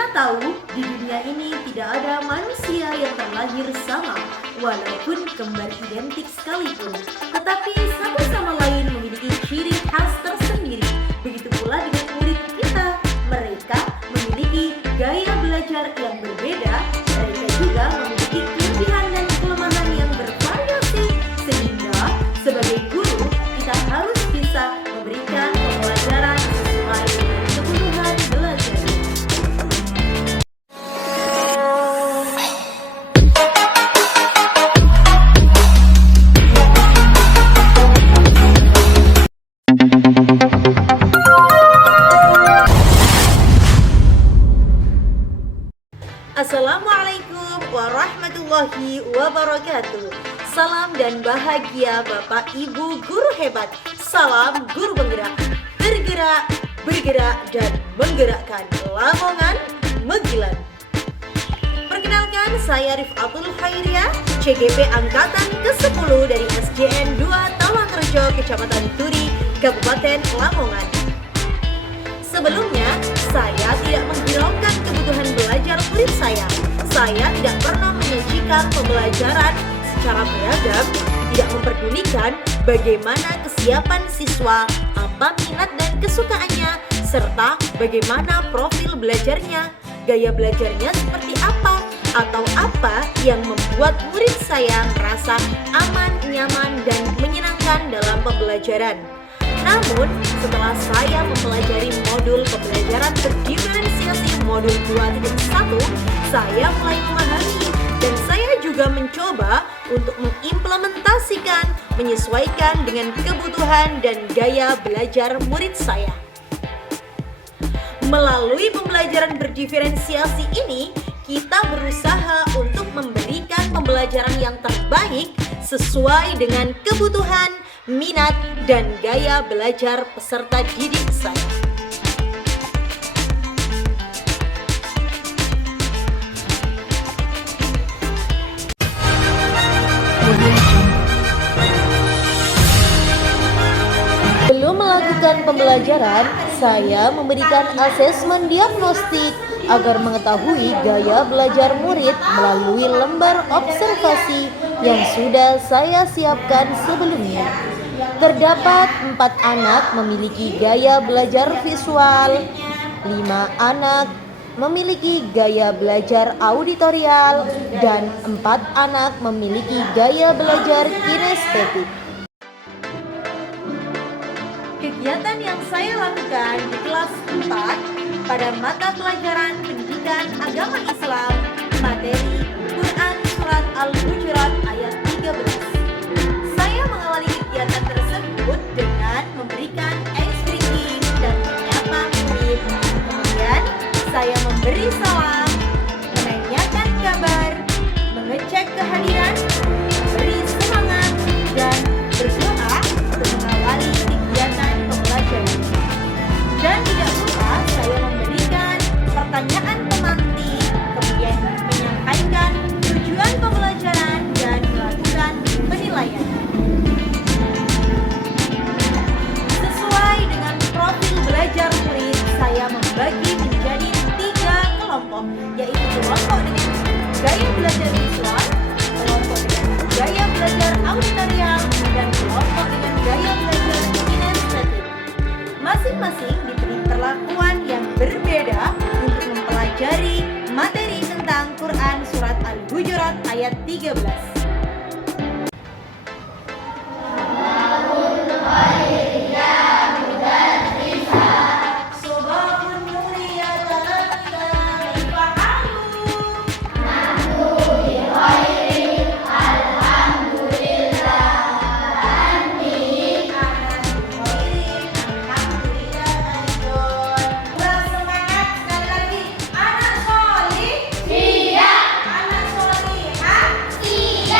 Kita tahu di dunia ini tidak ada manusia yang terlahir sama, walaupun kembar identik sekalipun. Tetapi satu sama lain memiliki ciri khas tersendiri. Begitu pula dengan murid kita. Mereka memiliki gaya belajar yang berbeda. Mereka juga memiliki kelebihan dan kelemahan yang bervariasi. Sehingga sebagai guru kita harus bisa memberikan pembelajaran sesuai dengan kebutuhan belajar. Assalamualaikum warahmatullahi wabarakatuh. Salam dan bahagia Bapak Ibu guru hebat. Salam guru penggerak. Bergerak, bergerak dan menggerakkan Lamongan Megilan. Perkenalkan, saya Rifatul Khairiyah, CGP Angkatan ke-10 dari SDN 2 Tawangrejo, Kecamatan Turi, Kabupaten Lamongan. Sebelumnya, saya tidak menghiraukan kebutuhan belajar murid saya. Saya tidak pernah menyajikan pembelajaran secara beragam, tidak memperdulikan bagaimana kesiapan siswa, apa minat dan kesukaannya, serta bagaimana profil belajarnya, gaya belajarnya seperti apa, atau apa yang membuat murid saya merasa aman, nyaman, dan menyenangkan dalam pembelajaran. Namun, setelah saya mempelajari modul pembelajaran berdiferensiasi modul 2.1, saya mulai memahami dan saya juga mencoba untuk mengimplementasikan, menyesuaikan dengan kebutuhan dan gaya belajar murid saya. Melalui pembelajaran berdiferensiasi ini, kita berusaha untuk memberikan pembelajaran yang terbaik sesuai dengan kebutuhan, minat, dan gaya belajar peserta didik saya. Belum melakukan pembelajaran, saya memberikan asesmen diagnostik agar mengetahui gaya belajar murid melalui lembar observasi yang sudah saya siapkan sebelumnya. Terdapat 4 anak memiliki gaya belajar visual, 5 anak memiliki gaya belajar auditorial, dan 4 anak memiliki gaya belajar kinestetik. Kegiatan yang saya lakukan di kelas 4 pada mata pelajaran pendidikan agama Islam, materi Quran Surat Al-Hujurat ayat 13. Saya mengawali kegiatan tersebut dengan memberikan ice breaking dan menyapa murid. Kemudian saya memberi salam, menanyakan kabar, mengecek kehadiran, memberi semangat, dan berdoa untuk mengawali kegiatan pembelajaran. Dan tidak lupa saya memberikan pertanyaan pemantik, kemudian menyampaikan tujuan pembelajaran dan melakukan penilaian. Sesuai dengan profil belajar murid, saya membagi menjadi 3 kelompok, yaitu kelompok dengan gaya belajar visual, kelompok dengan gaya belajar auditorial, dan kelompok dengan gaya belajar kinestetik. Masing-masing diberi perlakuan yang berbeda untuk mempelajari materi tentang Quran Surat Al-Hujurat ayat 13. Siap.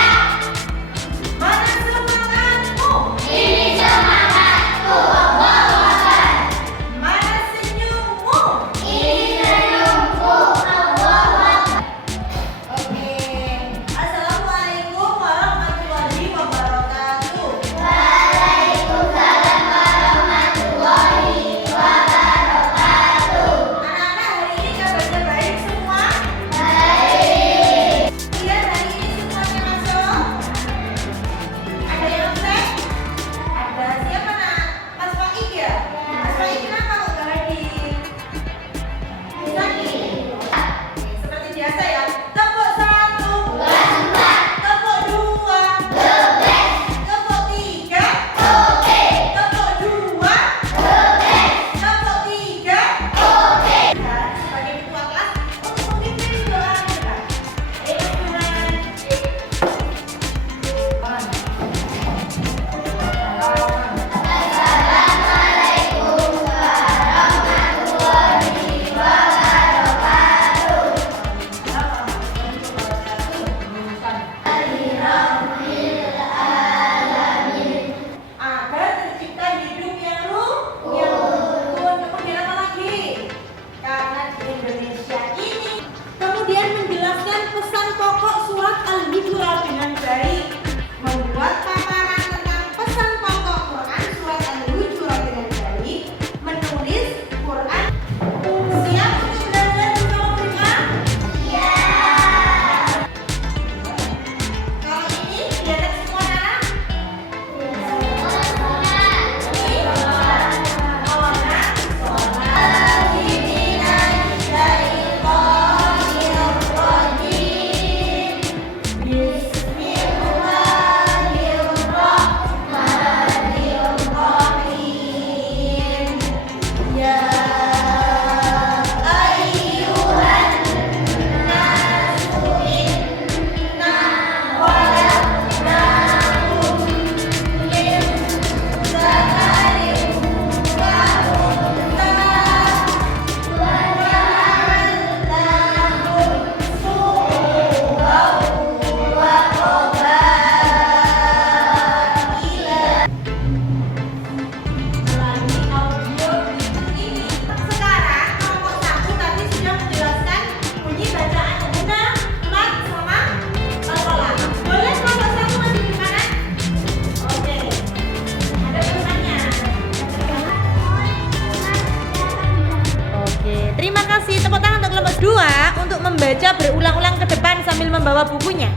siswa untuk membaca berulang-ulang ke depan sambil membawa bukunya.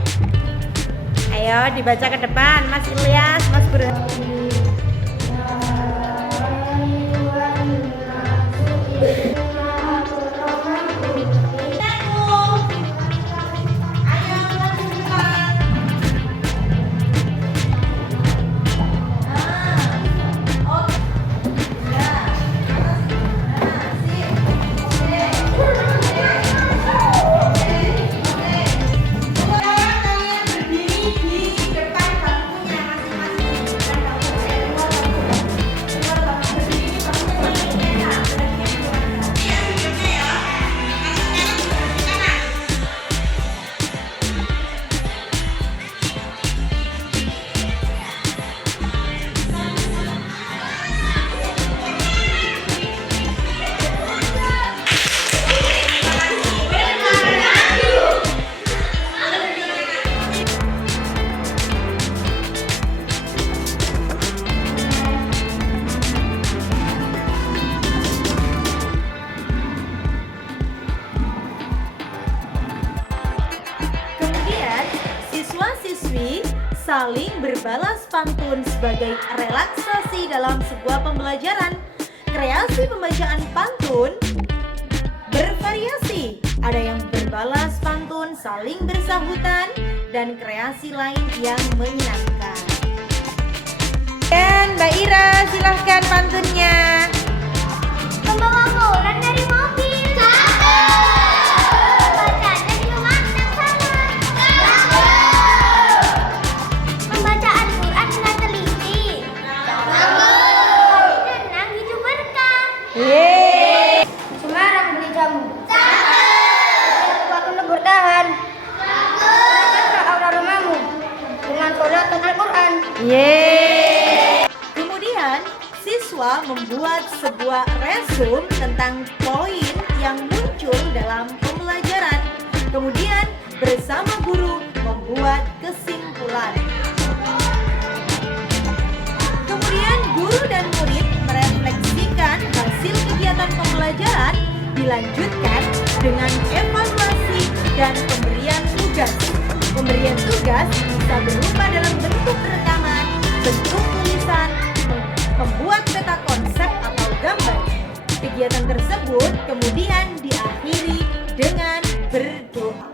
Ayo dibaca ke depan, Mas Ilyas, Mas Burhan. Saling berbalas pantun sebagai relaksasi dalam sebuah pembelajaran. Kreasi pembacaan pantun bervariasi. Ada yang berbalas pantun, saling bersahutan, dan kreasi lain yang menyenangkan. Dan Mbak Ira, silahkan pantunnya. Membawa koran dari mobil. Bacanya di rumah yang sama. Membaca Al-Quran dengan teliti. Renang hidup berkah. Semarang beli jamu. Waktu bertahan. Jaga aura rumahmu dengan sholat dan Al-Quran. Kemudian siswa membuat sebuah resume tentang poin yang muncul dalam pembelajaran. Kemudian bersama guru membuat kesimpulan. Kemudian guru dan murid merefleksikan hasil kegiatan pembelajaran, dilanjutkan dengan evaluasi dan pemberian tugas. Pemberian tugas bisa berupa dalam bentuk rekaman, bentuk tulisan, membuat peta konsep atau gambar. Kegiatan tersebut kemudian diakhiri dengan berdoa.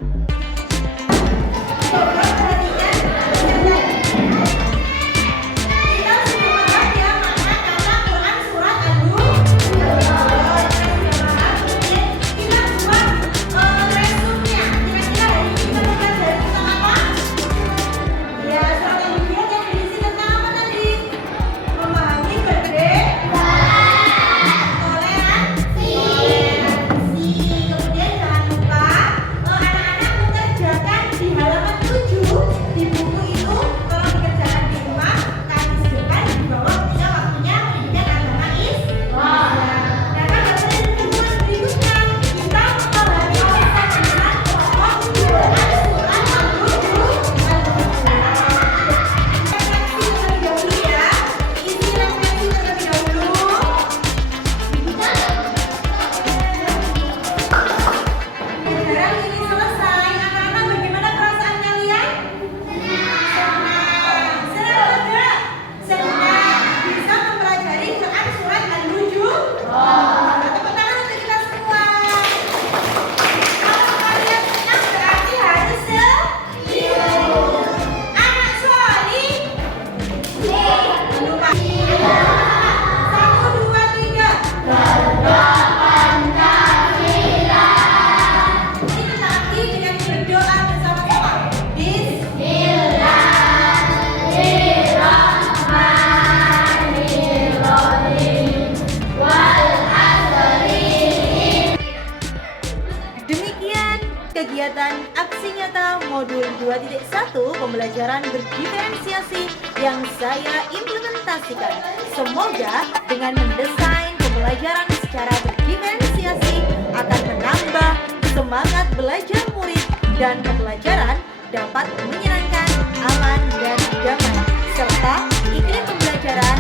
Kegiatan aksi nyata modul 2.1 pembelajaran berdiferensiasi yang saya implementasikan. Semoga dengan mendesain pembelajaran secara berdiferensiasi akan menambah semangat belajar murid dan pembelajaran dapat menyenangkan, aman, dan damai, serta iklim pembelajaran